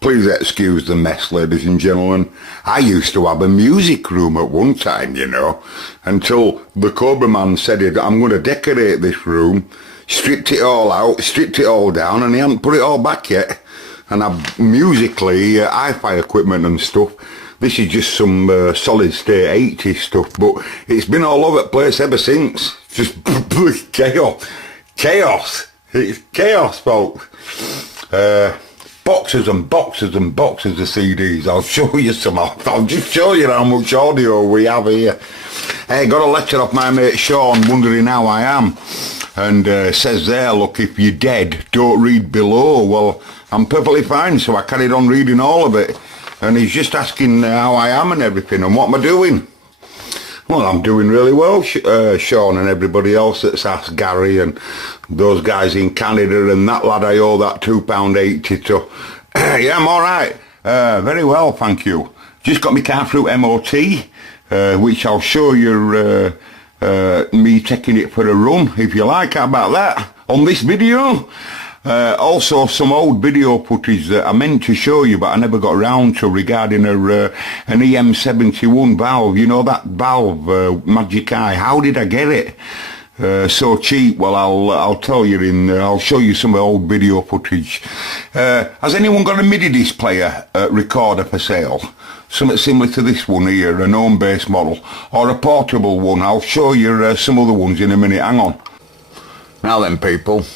Please excuse the mess, ladies and gentlemen. I used to have a music room at one time, you know, until the Cobraman said I'm going to decorate this room, stripped it all out, stripped it all down, and he hadn't put it all back yet. And I've musically, hi-fi equipment and stuff. This is just some solid state 80s stuff, but it's been all over the place ever since. Just chaos. Chaos. It's chaos, folks. Boxes and boxes and boxes of CDs. I'll show you some. I'll just show you how much audio we have here. Hey, got a letter off my mate Sean wondering how I am. And says there, look, if you're dead, don't read below. Well, I'm perfectly fine, so I carried on reading all of it. And he's just asking how I am and everything, and what am I doing? Well, I'm doing really well, Sean, and everybody else that's asked, Gary and those guys in Canada and that lad I owe that £2.80 to. Yeah, I'm all right. Very well, thank you. Just got my car through MOT, which I'll show you me taking it for a run, if you like. How about that? On this video. Also some old video footage that I meant to show you but I never got around to regarding an EM71 valve. You know that valve, Magic Eye. How did I get it so cheap? Well, I'll tell you I'll show you some old video footage. Has anyone got a MIDI disc player recorder for sale? Something similar to this one here, an home-based model, or a portable one. I'll show you some other ones in a minute. Hang on. Now then, people.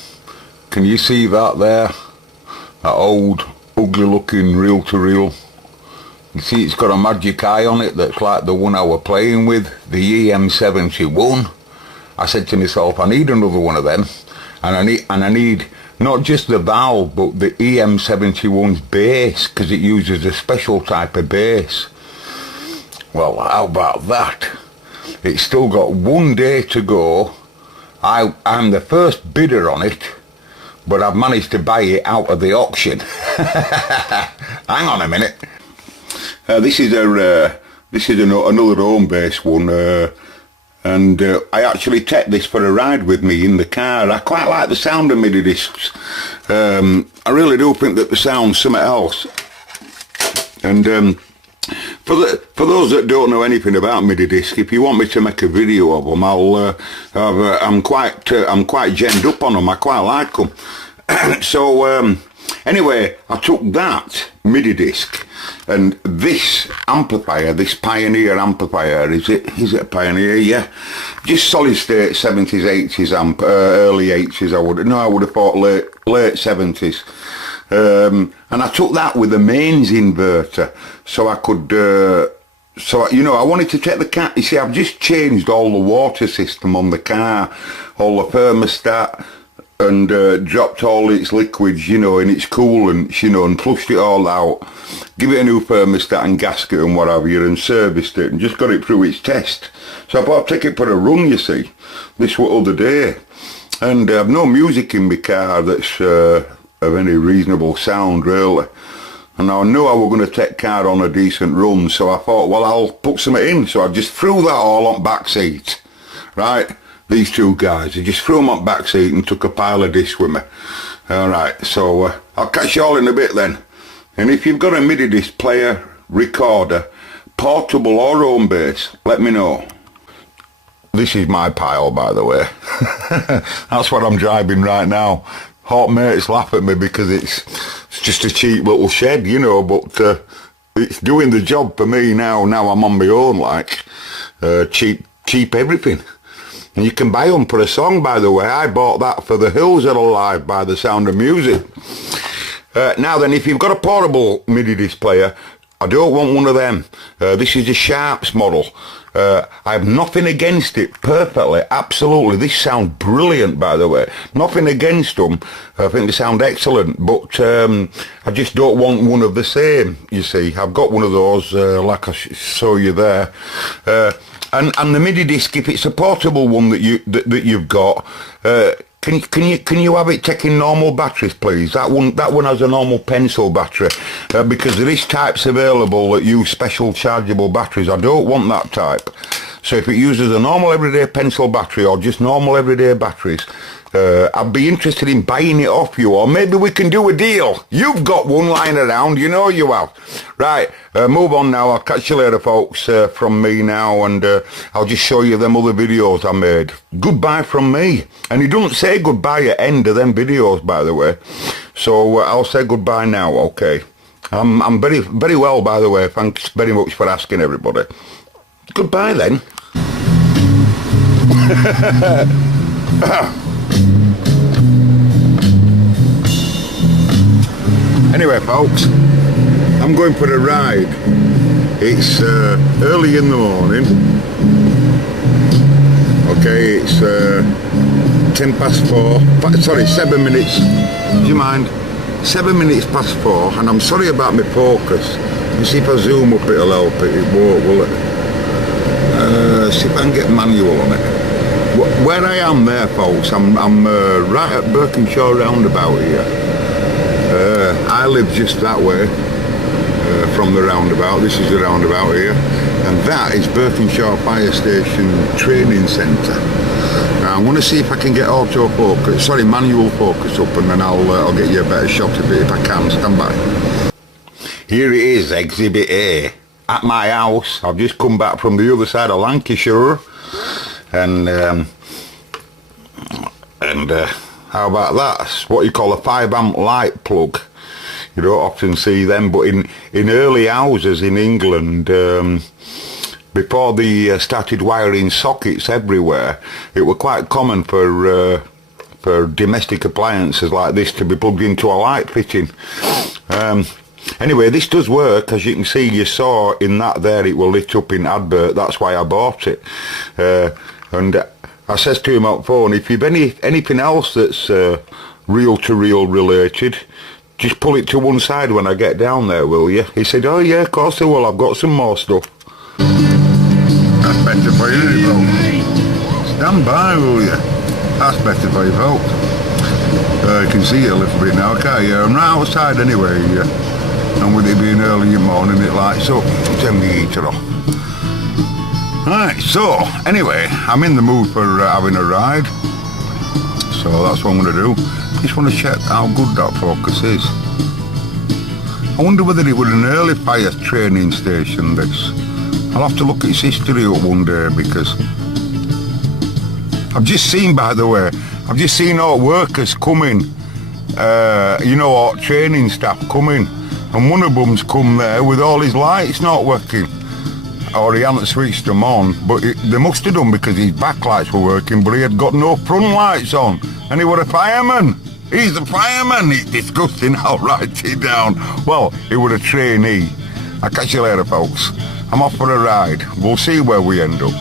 Can you see that there? That old, ugly-looking reel-to-reel. You see it's got a Magic Eye on it that's like the one I was playing with, the EM71. I said to myself, I need another one of them, and I need not just the valve, but the EM71's bass, because it uses a special type of bass. Well, how about that? It's still got 1 day to go. I'm the first bidder on it, but I've managed to buy it out of the auction. Hang on a minute. This is another home-based one, and I actually take this for a ride with me in the car. I quite like the sound of MIDI discs. I really do think that the sound's something else. And for those that don't know anything about MIDI disc, if you want me to make a video of them, I'm quite genned up on them. I quite like them. So anyway, I took that MIDI disc and this amplifier, this Pioneer amplifier, is it a Pioneer? Yeah, just solid state 70s, 80s amp, early 80s. I would have thought late 70s. And I took that with a mains inverter, so I could, you know, I wanted to take the car. You see, I've just changed all the water system on the car, all the thermostat, and dropped all its liquids, you know, and its coolants, you know, and flushed it all out, give it a new thermostat and gasket and what have you, and serviced it, and just got it through its test. So I thought I'd take it for a run, you see, this other day, and I've no music in my car that's of any reasonable sound, really. And I knew I was going to take car on a decent run, so I thought, well, I'll put something in. So I just threw that all on back seat, right? These two guys, I just threw them on back seat and took a pile of discs with me. All right, so I'll catch you all in a bit then. And if you've got a MIDI disc player, recorder, portable or home base, let me know. This is my pile, by the way. That's what I'm driving right now. Hot mates laugh at me because it's just a cheap little shed, you know, but it's doing the job for me now. Now I'm on my own, like, cheap everything. And you can buy them for a song, by the way. I bought that for The Hills Are Alive by The Sound of Music. Now then, if you've got a portable MIDI disc player, I don't want one of them. This is a Sharps model. I have nothing against it, perfectly, absolutely. This sounds brilliant, by the way. Nothing against them. I think they sound excellent, but I just don't want one of the same, you see. I've got one of those, like I saw you there. And the MIDI disc, if it's a portable one that you've got, can you have it taking normal batteries, please? That one has a normal pencil battery, because there is types available that use special chargeable batteries. I don't want that type. So if it uses a normal everyday pencil battery or just normal everyday batteries, I'd be interested in buying it off you, or maybe we can do a deal. You've got one lying around, you know you have. Right, move on now. I'll catch you later, folks, from me now, and I'll just show you them other videos I made. Goodbye from me. And he doesn't say goodbye at end of them videos, by the way. So I'll say goodbye now, okay? I'm very, very well, by the way. Thanks very much for asking, everybody. Goodbye, then. Anyway, folks, I'm going for a ride. It's early in the morning. Okay, it's 4:10. Sorry, 7 minutes. Do you mind? 7 minutes past 4, and I'm sorry about my focus. Let me see if I zoom up, it'll help it. It won't, will it? See if I can get manual on it. Where I am there, folks, I'm right at Birkinshaw roundabout here. I live just that way from the roundabout. This is the roundabout here, and that is Birkinshaw Fire Station Training Centre. Now I'm going to see if I can get manual focus up, and then I'll get you a better shot of it if I can. Stand by. Here it is, Exhibit A, at my house. I've just come back from the other side of Lancashire, and how about that? It's what you call a 5-amp light plug. You don't often see them, but in early houses in England, before they started wiring sockets everywhere, it was quite common for domestic appliances like this to be plugged into a light fitting. Anyway, this does work. As you can see, you saw in that there, it was lit up in advert. That's why I bought it. And I says to him on phone, if you've anything else that's reel-to-reel related, just pull it to one side when I get down there, will you? He said, oh yeah, of course I will. I've got some more stuff. That's better for you, folks. Stand by, will you? That's better for you, folks. You can see it a little bit now, can't you? I'm right outside anyway, and with it being early in the morning, it lights up. Turn the heater off. Right, so, anyway, I'm in the mood for having a ride. So that's what I'm going to do. Just want to check how good that focus is. I wonder whether it was an early fire training station, this. I'll have to look at its history up one day, because I've just seen, by the way, I've just seen all workers coming, you know, all training staff coming, and one of them's come there with all his lights not working, or he hadn't switched them on, but they must have done because his backlights were working, but he had got no front lights on, and he was a fireman. He's a fireman. It's disgusting. I'll write it down. Well, he was a trainee. I'll catch you later, folks. I'm off for a ride. We'll see where we end up.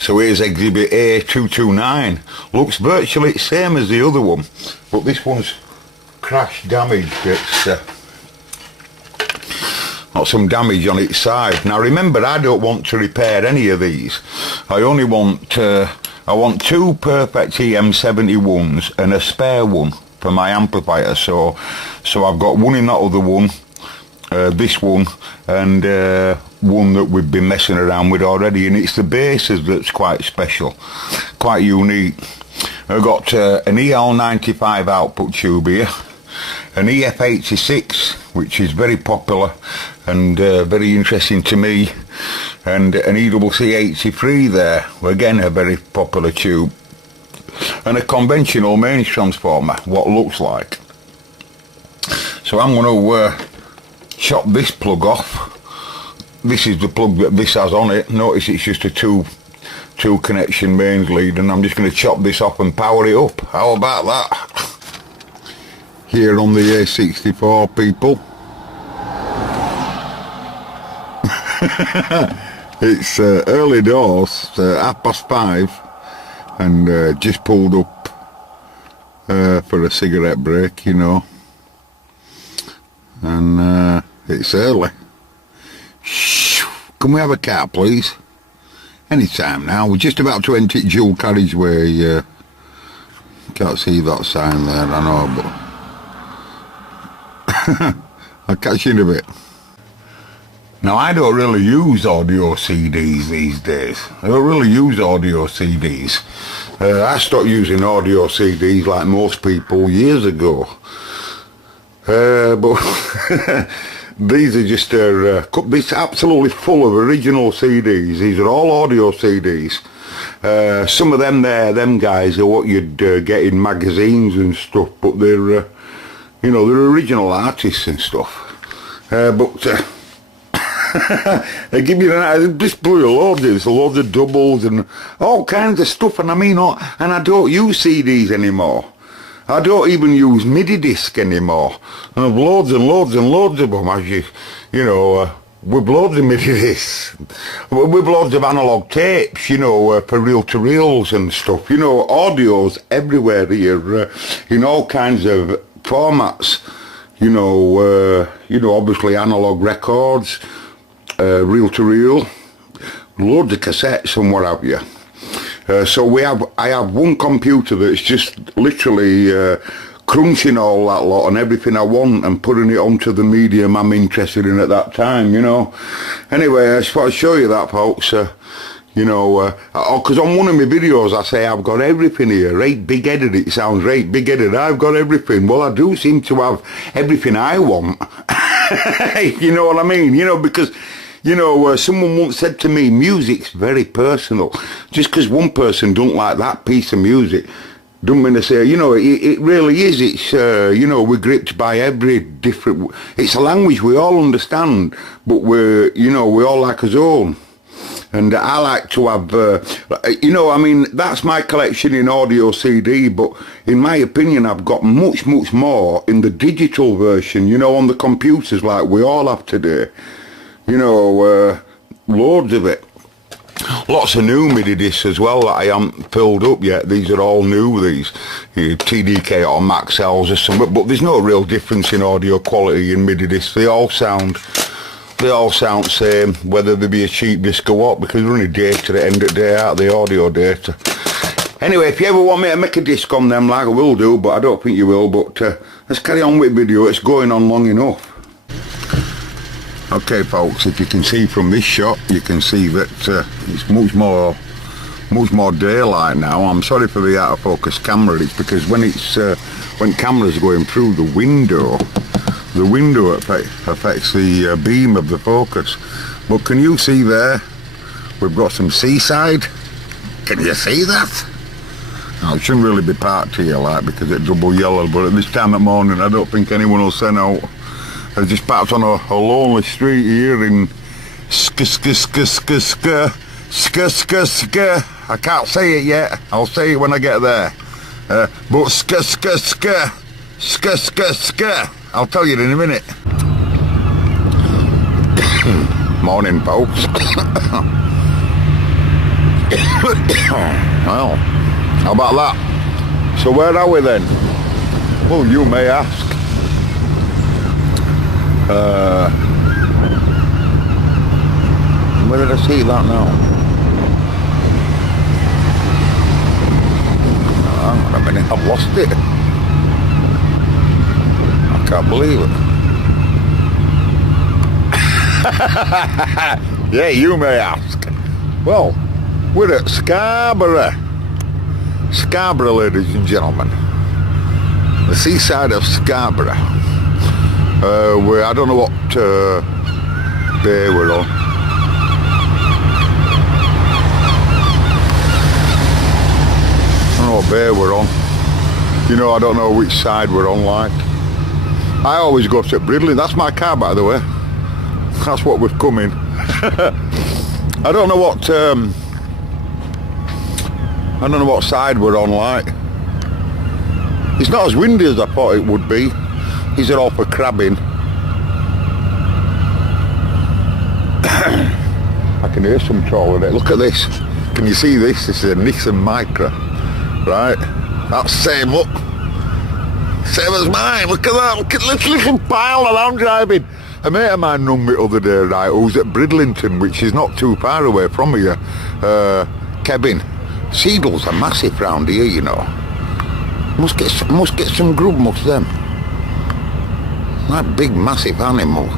So here's Exhibit A229. Looks virtually the same as the other one, but this one's crash damaged. It's got some damage on its side. Now remember, I don't want to repair any of these. I only want I want 2 perfect EM71s and a spare one for my amplifier. So I've got one in that other one, this one, and one that we've been messing around with already, and it's the bases that's quite special, quite unique. I've got an EL95 output tube here, an EF86, which is very popular and very interesting to me, and an ECC83 there, again a very popular tube, and a conventional mains transformer, what looks like. So I'm going to chop this plug off. This is the plug that this has on it. Notice it's just a two connection mains lead, and I'm just going to chop this off and power it up. How about that? Here on the A64, people. It's early doors, 5:30, and just pulled up for a cigarette break, you know, and it's early. Shh, can we have a car, please? Anytime now. We're just about to enter dual carriageway. Can't see that sign there, I know, but I'll catch you in a bit. Now, I don't really use audio CDs these days. I don't really use audio CDs. I stopped using audio CDs like most people years ago. But these are just it's absolutely full of original CDs. These are all audio CDs. Some of them guys are what you'd get in magazines and stuff, but they're you know, they're original artists and stuff. They give you this blew loads of doubles and all kinds of stuff, and I mean, and I don't use CDs anymore. I don't even use MIDI disc anymore, and I've loads and loads and loads of them, as you know, with loads of MIDI discs, with loads of analog tapes, you know, for reel-to-reels and stuff, you know, audio's everywhere here, in all kinds of formats, you know, obviously analog records, reel-to-reel, loads of cassettes and what have you. So I have one computer that's just literally crunching all that lot and everything I want and putting it onto the medium I'm interested in at that time, you know. Anyway, I just want to show you that, folks. You know, because on one of my videos I say I've got everything here, right big-headed. It sounds right big-headed. I've got everything. Well, I do seem to have everything I want. You know what I mean? You know, because... You know, someone once said to me, music's very personal. Just because one person don't like that piece of music, don't mean to say, you know, it really is. It's, you know, we're gripped by every different... It's a language we all understand, but we're, you know, we all like our own. And I like to have, you know, I mean, that's my collection in audio CD, but in my opinion, I've got much, much more in the digital version, you know, on the computers like we all have today. You know, loads of it. Lots of new MIDI discs as well that I haven't filled up yet. These are all new, these TDK or Maxells or something, but there's no real difference in audio quality in MIDI discs. They all sound same, whether they be a cheap disc or what, because they're only data at the end of the day, out the audio data. Anyway, if you ever want me to make a disc on them, like I will do, but I don't think you will, but let's carry on with the video. It's going on long enough. Okay, folks, if you can see from this shot, you can see that it's much more daylight now. I'm sorry for the out of focus camera. It's because when cameras going through the window affects the beam of the focus. But can you see there? We've got some seaside. Can you see that? Now, it shouldn't really be parked here like because it's double yellow, but at this time of morning I don't think anyone will send out. I just parked on a lonely street here in I can't say it yet. I'll say it when I get there. But I'll tell you in a minute. Morning, folks. Well, how about that? So where are we then? Well, you may ask. Where did I see that now? Hang on a minute, I've lost it. I can't believe it. Yeah, you may ask. Well, we're at Scarborough. Scarborough, ladies and gentlemen. The seaside of Scarborough. I don't know what bay we're on. I don't know what bay we're on. You know, I don't know which side we're on like. I always go to Bridley. That's my car, by the way. That's what we've come in. I don't know what side we're on like. It's not as windy as I thought it would be. These are all for crabbing. I can hear some taller there. Look at this. Can you see this? This is a Nissan Micra. Right? That's same, look. Same as mine. Look at that. Look at this little pile that I'm driving. A mate of mine rung me the other day, right, who's at Bridlington, which is not too far away from here. Kevin. Seagulls are massive round here, you know. Must get some grub, must them. That big, massive animal.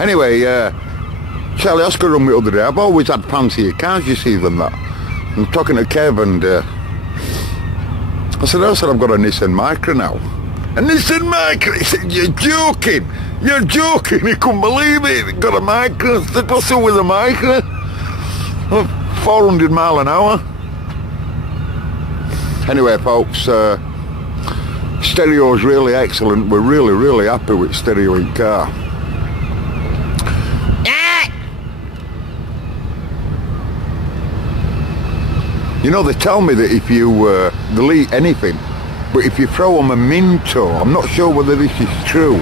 Anyway, Charlie Oscar rung me the other day. I've always had fancier cars, you see, than that. I'm talking to Kev, and I said, I've got a Nissan Micra now. A Nissan Micra? He said, you're joking. You're joking. He couldn't believe it. He got a Micra. I said, what's up with a Micra? 400 mile an hour. Anyway, folks, stereo's really excellent. We're really, really happy with stereo in car. You know, they tell me that if you delete anything, but if you throw them a Minto, I'm not sure whether this is true,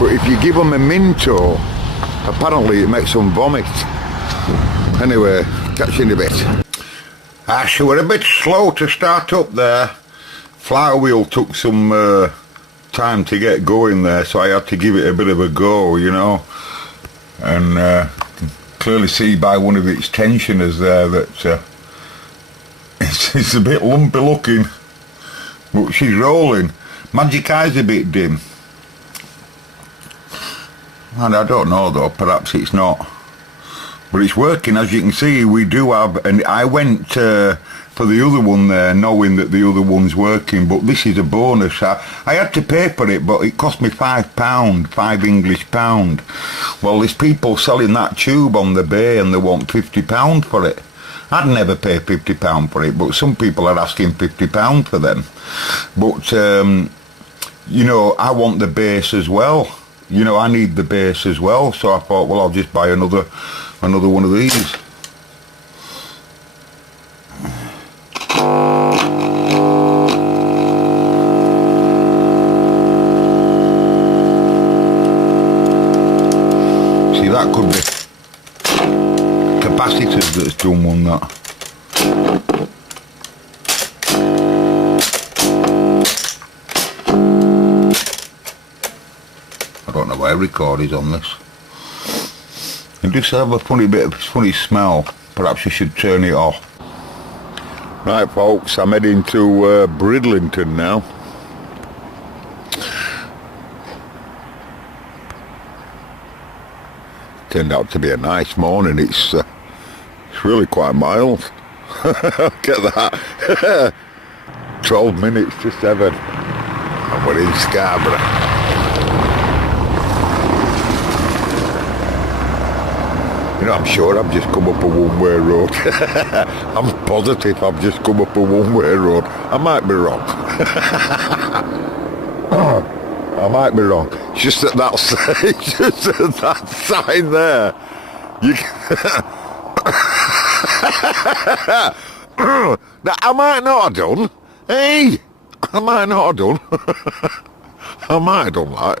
but if you give them a Minto, apparently it makes them vomit. Anyway, catch you in a bit. Actually, we're a bit slow to start up there. Flywheel took some time to get going there, so I had to give it a bit of a go, you know. And clearly see by one of its tensioners there that it's a bit lumpy looking, but she's rolling. Magic Eye's a bit dim. And I don't know though, perhaps it's not. But it's working, as you can see. We do have, and I went for the other one there knowing that the other one's working, but this is a bonus. I had to pay for it, but it cost me £5, 5 English pound. Well, there's people selling that tube on the bay and they want £50 for it. I'd never pay £50 for it, but some people are asking £50 for them. But, you know, I want the base as well. You know, I need the base as well, so I thought, well, I'll just buy another one of these. See, that could be capacitors that's done one that. I don't know why record is on this. It does have a funny smell. Perhaps I should turn it off. Right, folks, I'm heading to Bridlington now. Turned out to be a nice morning. It's really quite mild. Get that. 12 minutes to 7. And we're in Scarborough. You know, I'm sure I've just come up a one-way road. I'm positive I've just come up a one-way road. I might be wrong. I might be wrong. It's just that it's just that sign there. You that I might not have done. Hey, I might not have done. I might have done that.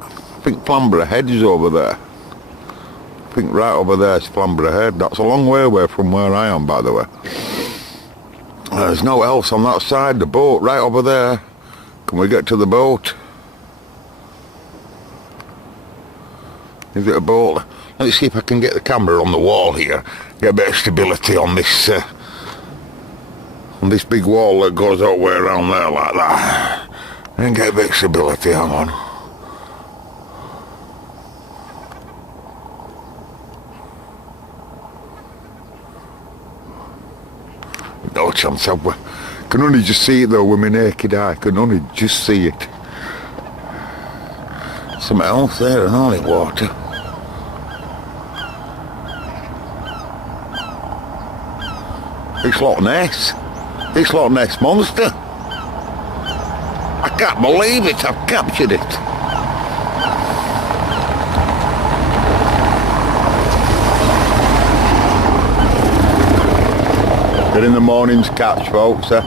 I think Flamborough Head is over there. I think right over there is Flamborough Head. That's a long way away from where I am, by the way. There's no else on that side. The boat right over there. Can we get to the boat? Is it a boat? Let's see if I can get the camera on the wall here. Get a bit of stability on this big wall that goes all the way around there like that. And get a bit of stability. Hang on. No chance. I can only just see it though with my naked eye. I can only just see it. Something else there and all in water. It's Loch Ness. It's Loch Ness Monster. I can't believe it. I've captured it. They're in the morning's catch, folks. Right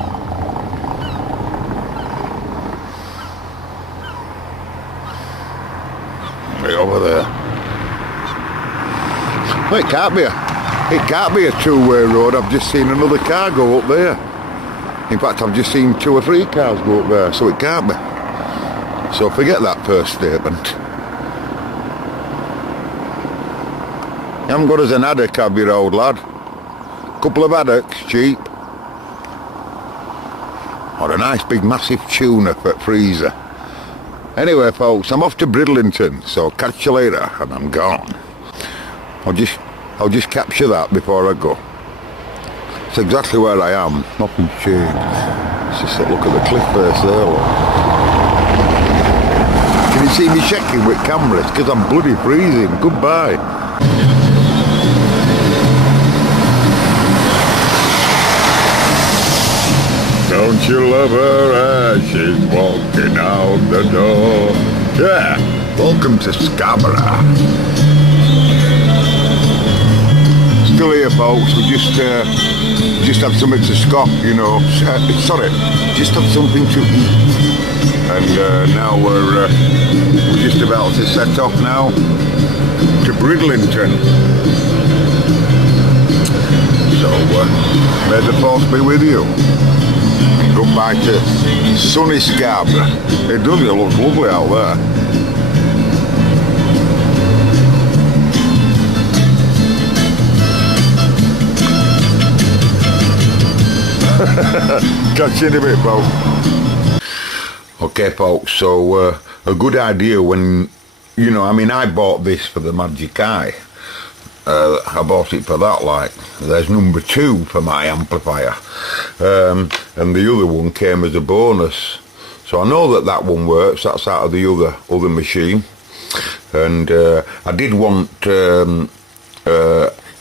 over there. Well, it can't be a two-way road. I've just seen another car go up there. In fact, I've just seen 2 or 3 cars go up there, so it can't be. So forget that first statement. You haven't got us an haddock, have you, old lad? Couple of haddocks, cheap. Or a nice big massive tuna for freezer. Anyway, folks, I'm off to Bridlington, so catch you later, and I'm gone. I'll just capture that before I go. It's exactly where I am. Nothing changed. Let's just look at the cliff face there, look. Can you see me checking with cameras? Because I'm bloody freezing. Goodbye. Don't you love her as she's walking out the door? Yeah, welcome to Scarborough. Still here, folks. We just had something to scoff, you know. Sorry, just had something to eat. And now we're just about to set off now to Bridlington. So may the force be with you. Goodbye to sunny Scarborough. It does, it looks lovely out there. Catch you in a bit, folks. Okay, folks, so a good idea when, you know, I mean, I bought this for the Magic Eye. I bought it for that, like. There's number 2 for my amplifier. And the other one came as a bonus. So I know that one works. That's out of the other machine. And I did want, you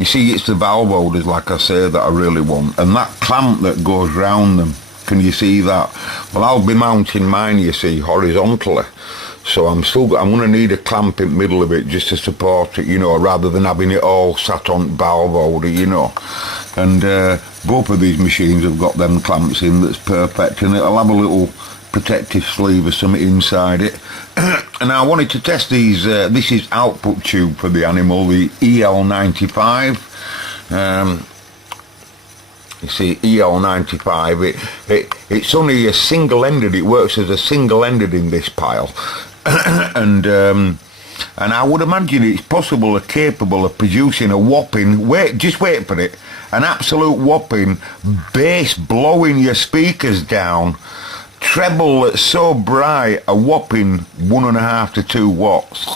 see, it's the valve holders, like I say, that I really want. And that clamp that goes round them, can you see that? Well, I'll be mounting mine, you see, horizontally. So I'm going to need a clamp in the middle of it just to support it, you know, rather than having it all sat on valve holder, you know. And both of these machines have got them clamps in that's perfect, and it'll have a little protective sleeve or something inside it. And I wanted to test these. This is output tube for the animal, the EL95. You see, EL95, it's only a single-ended, it works as a single-ended in this pile. And I would imagine it's possible or capable of producing a whopping, just wait for it, an absolute whopping bass blowing your speakers down, treble that's so bright, a whopping 1.5 to 2 watts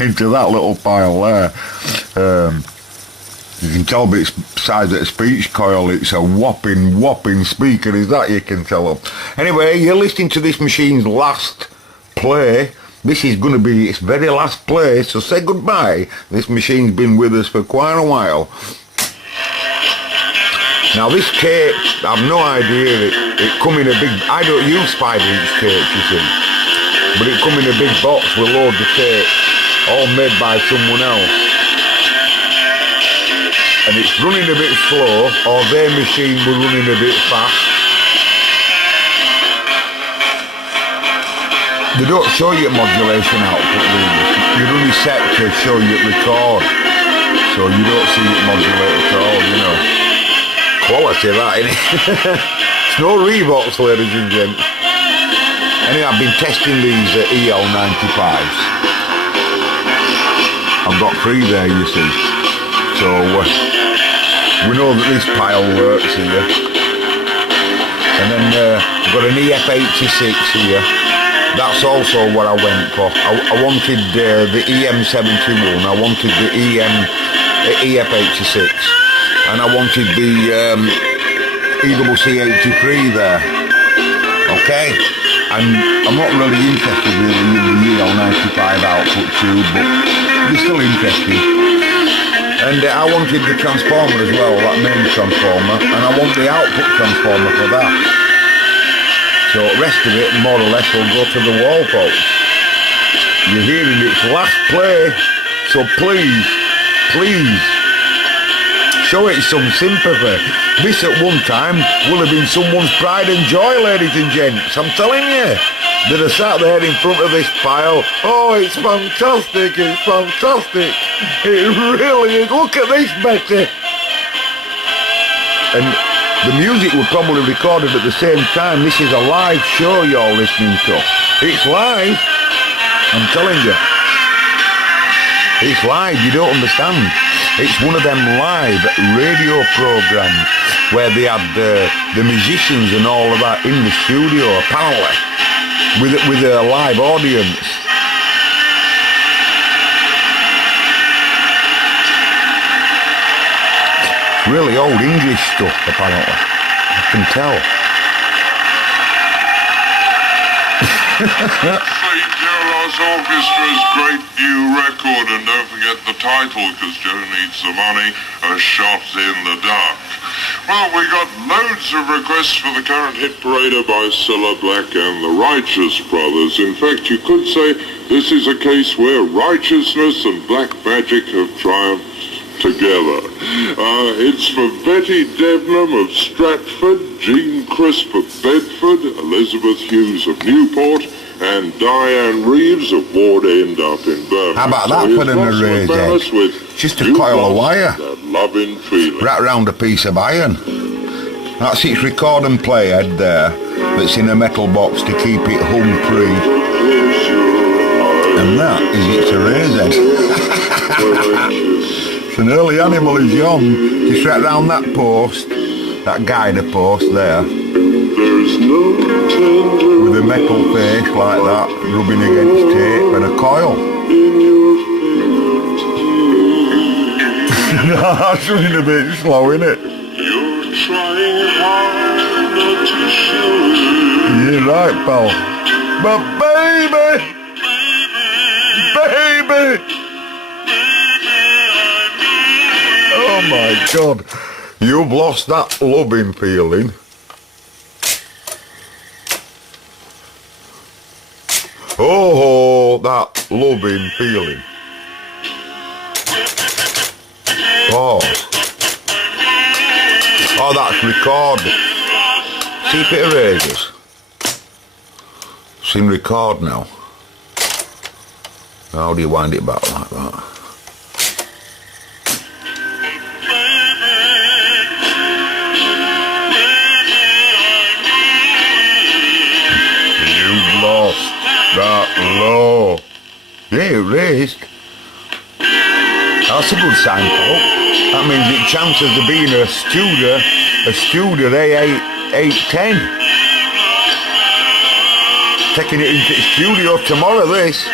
into that little pile there. You can tell by its size of the speech coil, it's a whopping speaker, is that, you can tell them. Anyway, you're listening to this machine's last play. This is going to be its very last play, so say goodbye. This machine's been with us for quite a while. Now this tape, I've no idea, it come in a big, I don't use 5-inch tapes, you see, but it come in a big box with loads of tape, all made by someone else. And it's running a bit slow, or their machine was running a bit fast. They don't show you modulation output, really. You're only set to show you record, so you don't see it modulate at all, you know. Quality that, innit? It's no Reeboks, ladies and gents. Anyway, I've been testing these EL95s. I've got 3 there, you see. So, we know that this pile works here. And then we've got an EF86 here. That's also what I went for. I wanted the EM71, I wanted the EF86, and I wanted the EWC83 there. Okay? And I'm not really interested really in the EL95 output tube, but it's still interesting. And I wanted the transformer as well, that main transformer, and I want the output transformer for that. So the rest of it, more or less, will go to the wall, folks. You're hearing its last play, so please, show it some sympathy. This at one time will have been someone's pride and joy, ladies and gents. I'm telling you. That are sat there in front of this pile. Oh, it's fantastic, it's fantastic. It really is. Look at this, Betty. And the music was probably recorded at the same time. This is a live show you're listening to. It's live. I'm telling you. It's live, you don't understand. It's one of them live radio programs where they had the musicians and all of that in the studio, apparently, with a live audience. Really old English stuff, apparently. I can tell. St. Gerard's Orchestra's great new record, and don't forget the title, because Joe needs the money, A Shot in the Dark. Well, we got loads of requests for the current hit Parader by Cilla Black and the Righteous Brothers. In fact, you could say this is a case where righteousness and black magic have triumphed together. It's for Betty Debnam of Stratford, Jean Crisp of Bedford, Elizabeth Hughes of Newport, and Diane Reeves of Ward End up in Birmingham. How about that for an array? Just a coil of wire. Loving feeling. Wrapped round a piece of iron. That's its record and play head there, that's in a metal box to keep it hum-free. And that is its array head. It's an early animal is young. Just wrapped round that post, that guider post there, with a metal face like that, rubbing against tape, and a coil. That's running a bit slow, isn't it? You're trying hard not to show it. You're right, pal. But baby! Baby! Oh my God. You've lost that loving feeling. Oh, that loving feeling. Oh. Oh, that's record. See if it erases. It's in record now. How do you wind it back like that? You've lost that low. Yeah, it raised. That's a good sign, folks. That means it chances of being a Studer A810. Taking it into the studio tomorrow, this.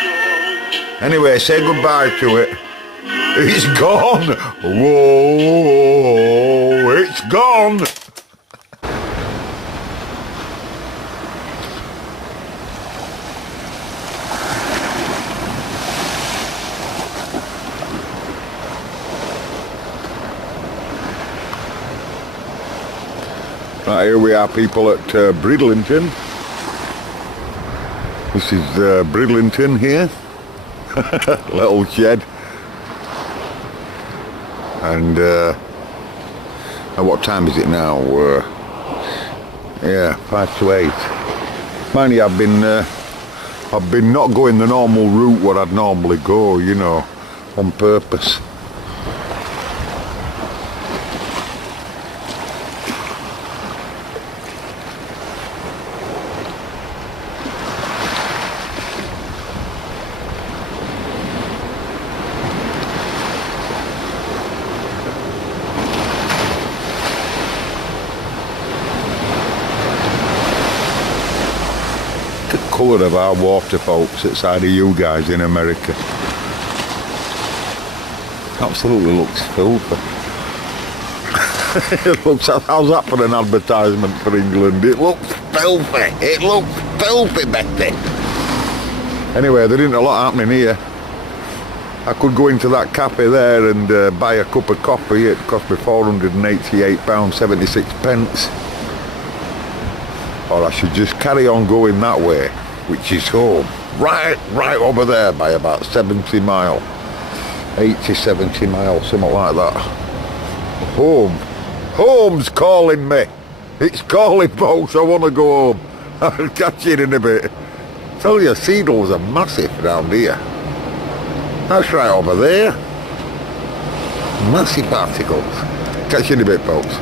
Anyway, say goodbye to it. It's gone. Whoa, it's gone. Right, here we are, people, at Bridlington. This is Bridlington here. Little shed. And at what time is it now? Yeah, 5 to 8. Mind you, I've been not going the normal route what I'd normally go, you know, on purpose. Colour of our water, folks, outside of you guys in America. Absolutely looks filthy. It looks, how's that for an advertisement for England? It looks filthy. It looks filthy, Betty. Anyway, there isn't a lot happening here. I could go into that cafe there and buy a cup of coffee. It cost me £488.76. Or I should just carry on going that way, which is home. Right over there by about 70 mile. 80, 70 miles, something like that. Home. Home's calling me. It's calling, folks. I want to go home. I'll catch you in a bit. Tell you, seedles are massive around here. That's right over there. Massive particles. Catch you in a bit, folks.